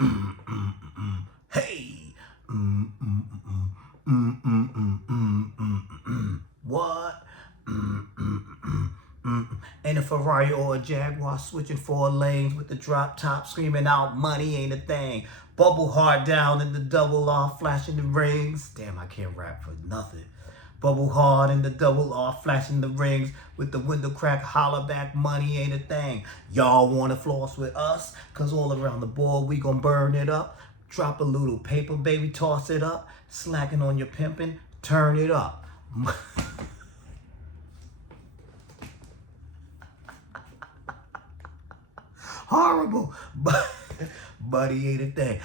Mm, mm, mm. Hey. Mm, mm, mm, mm, mm, mm, mm, mm, mm. What? Mm, mm, mm, mm. And a Ferrari or a Jaguar switching 4 lanes with the drop top screaming out money ain't a thing. Bubble hard down in the double R flashing the rings. Damn, I can't rap for nothing. Bubble hard in the double R flashing the rings with the window crack holler back money ain't a thing. Y'all wanna floss with us? Cause all around the board we gon' burn it up. Drop a little paper, baby, toss it up. Slacking on your pimping, turn it up. Horrible, but buddy ain't a thing.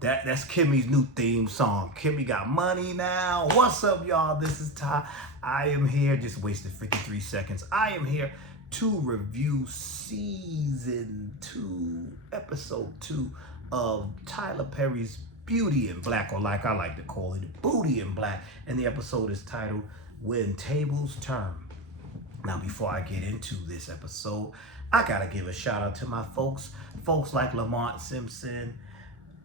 That's Kimmy's new theme song. Kimmy got money now. What's up, y'all? This is Ty. I am here. Just wasted 53 seconds. I am here to review season 2, episode 2 of Tyler Perry's Beauty in Black, or like I like to call it, Booty in Black. And the episode is titled When Tables Turn. Now, before I get into this episode, I gotta give a shout out to my folks like Lamont Simpson,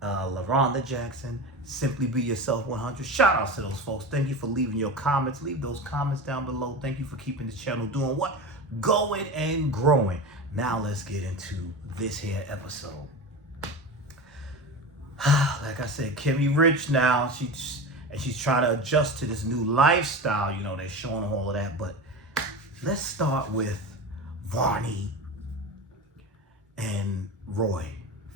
LaRonda Jackson, Simply Be Yourself 100. Shout outs to those folks. Thank you for leaving your comments. Leave those comments down below. Thank you for keeping the channel doing what? Going and growing. Now let's get into this here episode. Like I said, Kimmy rich now. She's trying to adjust to this new lifestyle. You know, they're showing all of that, but let's start with Varney and Roy.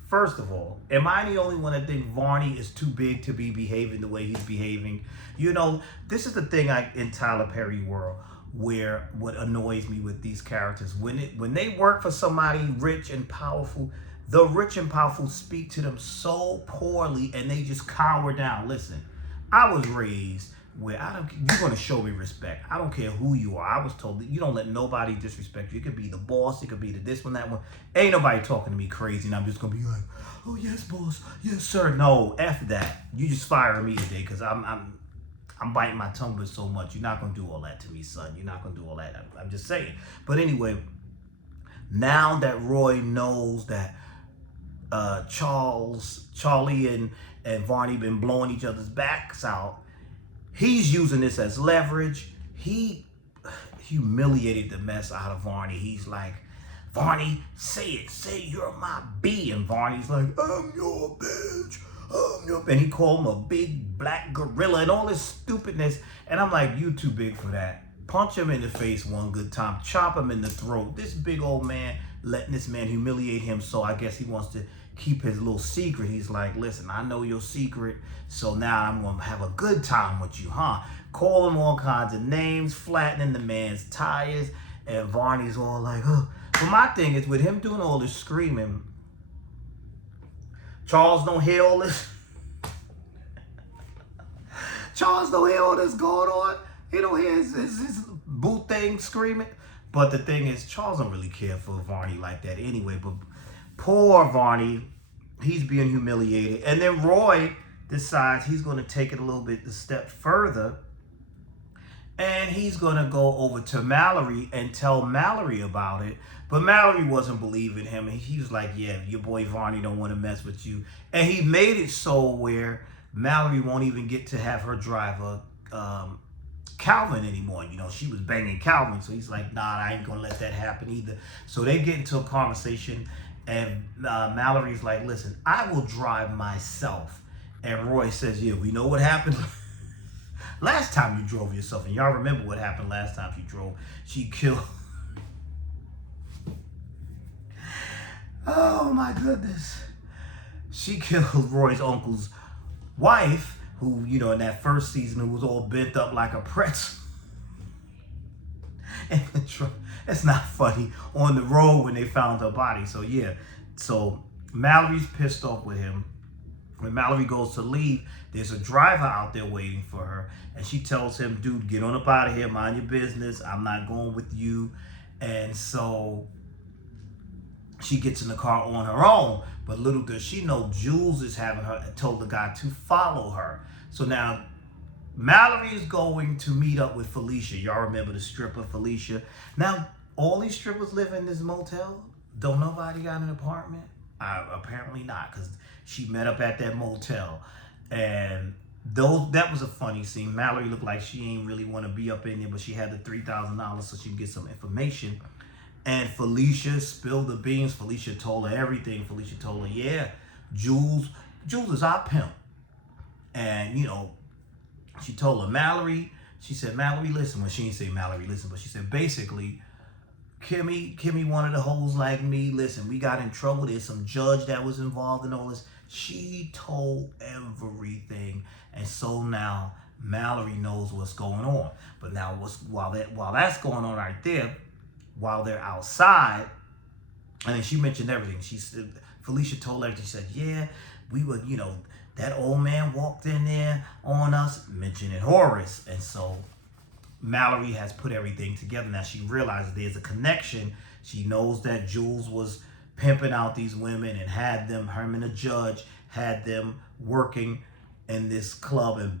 First of all, am I the only one that think Varney is too big to be behaving the way he's behaving? You know, this is the thing in Tyler Perry world where what annoys me with these characters. When they work for somebody rich and powerful, the rich and powerful speak to them so poorly and they just cower down. Listen, I was raised where you're going to show me respect. I don't care who you are. I was told that you don't let nobody disrespect you. It could be the boss. It could be the this one, that one. Ain't nobody talking to me crazy and I'm just going to be like, oh, yes, boss. Yes, sir. No, F that. You just firing me today because I'm biting my tongue with so much. You're not going to do all that to me, son. You're not going to do all that. I'm just saying. But anyway, now that Roy knows that Charlie and Varney been blowing each other's backs out, he's using this as leverage. He humiliated the mess out of Varney. He's like, Varney, say it. Say you're my B. And Varney's like, I'm your bitch. I'm your... And he called him a big black gorilla and all this stupidness. And I'm like, you too big for that. Punch him in the face one good time. Chop him in the throat. This big old man letting this man humiliate him. So I guess he wants to keep his little secret. He's like, listen, I know your secret, so now I'm gonna have a good time with you, huh? Call him all kinds of names, flattening the man's tires, and Varney's all like, oh. But my thing is, with him doing all this screaming, Charles don't hear all this. Charles don't hear all this going on. He don't hear his boot thing screaming. But the thing is, Charles don't really care for Varney like that anyway. But poor Varney, he's being humiliated. And then Roy decides he's going to take it a step further. And he's going to go over to Mallory and tell Mallory about it. But Mallory wasn't believing him. And he was like, yeah, your boy Varney don't want to mess with you. And he made it so where Mallory won't even get to have her driver Calvin anymore. You know, she was banging Calvin, so he's like, nah, I ain't gonna let that happen either. So they get into a conversation and Mallory's like, listen, I will drive myself. And Roy says, yeah, we know what happened last time you drove yourself. And y'all remember what happened last time she drove. She killed oh my goodness, she killed Roy's uncle's wife, who, you know, in that first season, who was all bent up like a pretzel. And that's not funny. On the road when they found her body. So yeah, so Mallory's pissed off with him. When Mallory goes to leave, there's a driver out there waiting for her. And she tells him, dude, get on up out of here. Mind your business. I'm not going with you. And so she gets in the car on her own. But little does she know, Jules is having her, told the guy to follow her. So now Mallory is going to meet up with Felicia. Y'all remember the stripper Felicia. Now, all these strippers live in this motel. Don't nobody got an apartment. Apparently not, because she met up at that motel. And that was a funny scene. Mallorie looked like she ain't really want to be up in there, but she had the $3,000 so she can get some information. And Felicia spilled the beans. Felicia told her everything. Felicia told her, yeah, Jules is our pimp. And, she told her, Mallorie, she said, Mallorie, listen. Well, she didn't say Mallorie, listen, but she said, basically, Kimmy wanted the hoes like me. Listen, we got in trouble. There's some judge that was involved in all this. She told everything. And so now Mallorie knows what's going on. But now while that's going on right there, while they're outside, and then she mentioned everything. She said, Felicia told everything. She said, yeah, we were, that old man walked in there on us, mentioning Horace. And so Mallorie has put everything together. Now she realizes there's a connection. She knows that Jules was pimping out these women and had them, him and the judge, had them working in this club and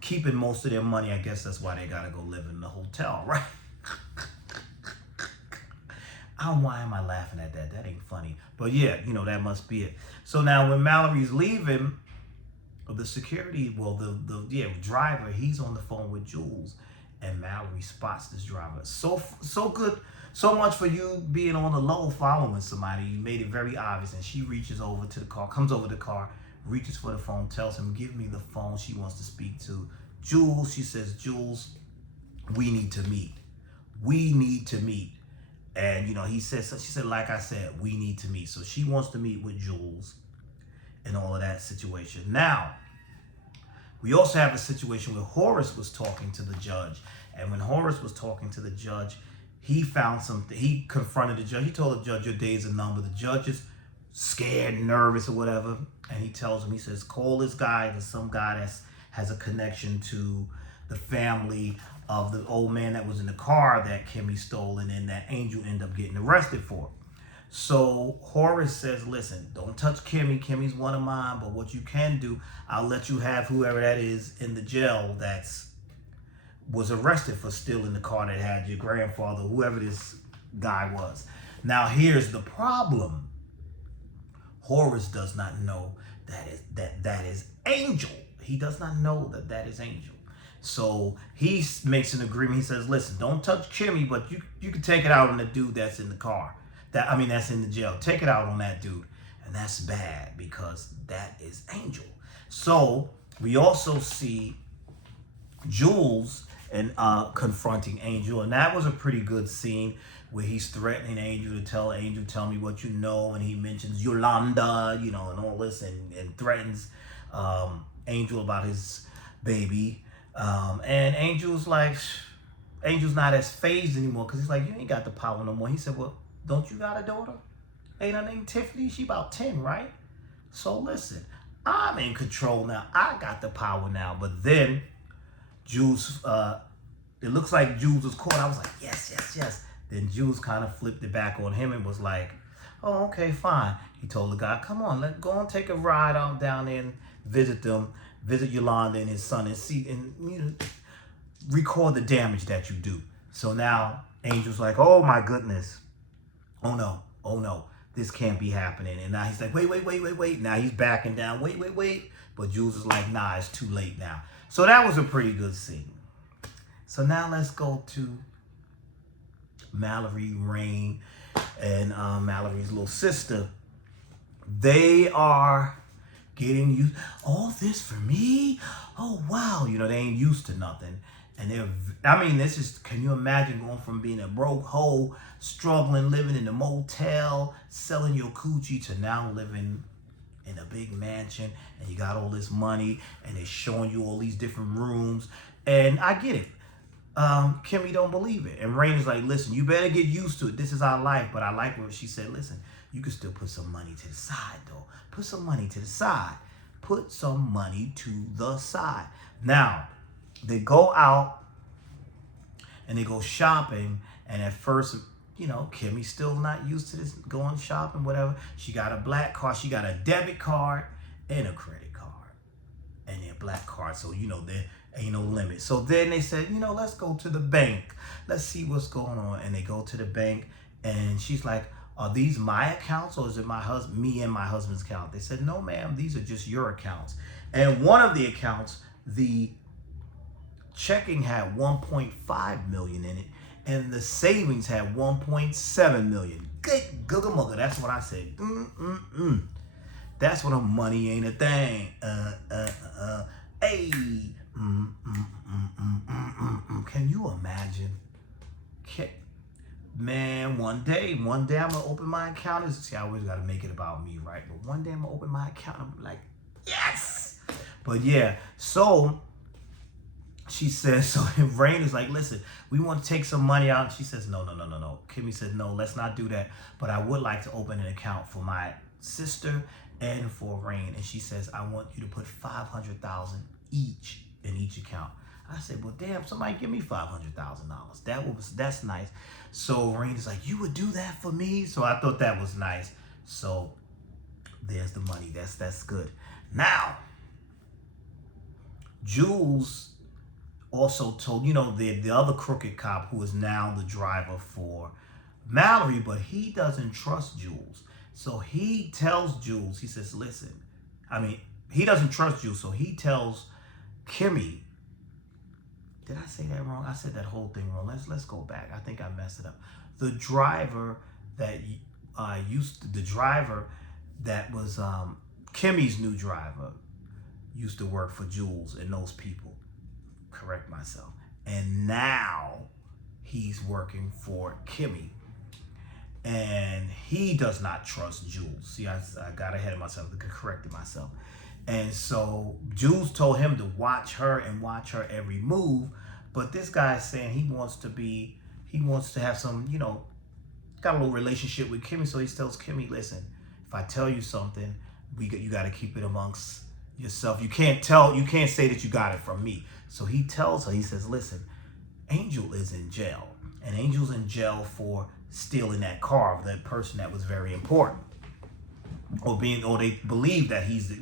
keeping most of their money. I guess that's why they got to go live in the hotel, right? Why am I laughing at that? That ain't funny. But yeah, that must be it. So now when Mallory's leaving, the security, the driver, he's on the phone with Jules. And Mallorie spots this driver. So good. So much for you being on the low following somebody. You made it very obvious. And she reaches over to the car, comes over to the car, reaches for the phone, tells him, give me the phone. She wants to speak to Jules. She says, Jules, we need to meet. We need to meet. And, she said, like I said, we need to meet. So she wants to meet with Jules and all of that situation. Now, we also have a situation where Horace was talking to the judge. And when Horace was talking to the judge, he found something. He confronted the judge. He told the judge, your days are numbered. The judge is scared, nervous, or whatever. And he tells him, he says, call this guy. There's some guy that has a connection to the family of the old man that was in the car that Kimmy stole and then that Angel ended up getting arrested for. So Horace says, listen, don't touch Kimmy. Kimmy's one of mine, but what you can do, I'll let you have whoever that is in the jail was arrested for stealing the car that had your grandfather, whoever this guy was. Now here's the problem. Horace does not know that is Angel. He does not know that is Angel. So he makes an agreement. He says, listen, don't touch Kimmy, but you can take it out on the dude that's in the car. That's in the jail. Take it out on that dude. And that's bad because that is Angel. So we also see Jules and confronting Angel. And that was a pretty good scene where he's threatening Angel to tell Angel, tell me what you know. And he mentions Yolanda, and all this and threatens Angel about his baby. And Angel's not as phased anymore because he's like, you ain't got the power no more. He said, well, don't you got a daughter? Ain't her name Tiffany? She about 10, right? So listen, I'm in control now. I got the power now. But then Jules, it looks like Jules was caught. I was like, yes. Then Jules kind of flipped it back on him and was like, oh, okay, fine. He told the guy, come on, let's go and take a ride on down there and visit Yolanda and his son and see and record the damage that you do. So now Angel's like, oh my goodness. Oh no, this can't be happening. And now he's like, wait. Now he's backing down, wait. But Jules is like, nah, it's too late now. So that was a pretty good scene. So now let's go to Mallorie, Rain, and Mallory's little sister. They are getting used. All this for me? Oh, wow. They ain't used to nothing. And this is, can you imagine going from being a broke hoe, struggling, living in a motel, selling your coochie to now living in a big mansion and you got all this money and they're showing you all these different rooms. And I get it. Kimmy don't believe it. And Rain is like, listen, you better get used to it. This is our life. But I like what she said. Listen, you can still put some money to the side, though. Put some money to the side. Put some money to the side. Now, they go out and they go shopping. And at first, Kimmy's still not used to this, going shopping, whatever. She got a black card. She got a debit card and a credit card. And a black card. So, there ain't no limit. So then they said, let's go to the bank. Let's see what's going on. And they go to the bank. And she's like, are these my accounts or is it me and my husband's account? They said, no, ma'am, these are just your accounts. And one of the accounts, the checking had 1.5 million in it, and the savings had 1.7 million. Good googa mugga. That's what I said. That's what a money ain't a thing. Hey. Can you imagine? Man, one day I'm gonna open my account. See, I always gotta make it about me, right? But one day I'm gonna open my account and I'm like, yes. But yeah, so she says, so Rain is like, listen, we want to take some money out. And she says, no. Kimmy said, no, let's not do that. But I would like to open an account for my sister and for Rain. And she says, I want you to put $500,000 each in each account. I said, well, damn, somebody give me $500,000. That's nice. So Rain is like, you would do that for me? So I thought that was nice. So there's the money. That's good. Now, Jules also told, the other crooked cop who is now the driver for Mallory, but he doesn't trust Jules. So he tells Jules, he says, listen, he doesn't trust Jules. So he tells Kimmy, did I say that wrong? I said that whole thing wrong. Let's go back. I think I messed it up. The driver that was Kimmy's new driver used to work for Jules and those people. Correct myself. And now he's working for Kimmy. And he does not trust Jules. See, I got ahead of myself. I corrected myself. And so Jules told him to watch her and watch her every move. But this guy's saying he wants to have some, got a little relationship with Kimmy. So he tells Kimmy, listen, if I tell you something, you got to keep it amongst yourself. You can't say that you got it from me. So he tells her, he says, listen, Angel is in jail. And Angel's in jail for stealing that car of that person that was very important. Or they believe that he's,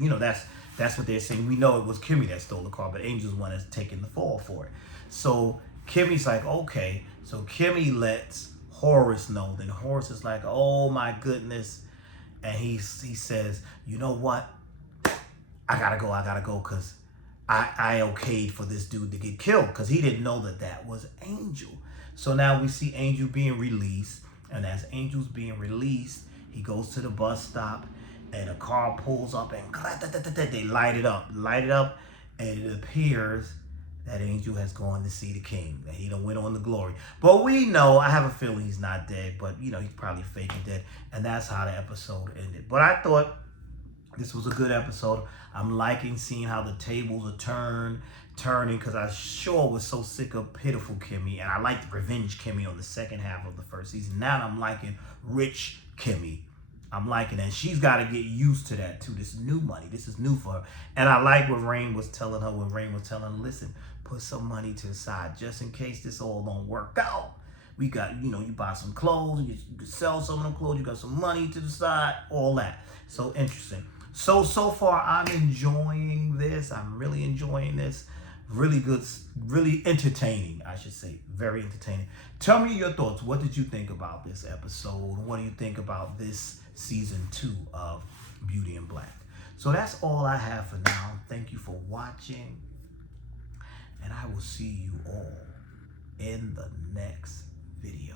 that's what they're saying. We know it was Kimmy that stole the car, but Angel's the one that's taking the fall for it. So Kimmy's like, okay. So Kimmy lets Horace know. Then Horace is like, oh my goodness. And he says, you know what? I gotta go because I okayed for this dude to get killed because he didn't know that was Angel. So now we see Angel being released. And as Angel's being released, he goes to the bus stop and a car pulls up and they light it up. And it appears that Angel has gone to see the king. That he done went on to glory. But we know, I have a feeling he's not dead, but he's probably faking dead. And that's how the episode ended. But I thought this was a good episode. I'm liking seeing how the tables are turning because I sure was so sick of pitiful Kimmy. And I liked revenge Kimmy on the second half of the first season. Now I'm liking rich Kimmy. I'm liking it. And she's got to get used to that too. This is new money. This is new for her. And I like what Rain was telling her listen, put some money to the side just in case this all don't work out. We got, you buy some clothes, you sell some of them clothes, you got some money to the side, all that. So interesting. So far I'm enjoying this. I'm really enjoying this. Really good, really entertaining, I should say. Very entertaining. Tell me your thoughts. What did you think about this episode? What do you think about this season 2 of Beauty in Black? So that's all I have for now. Thank you for watching. And I will see you all in the next video.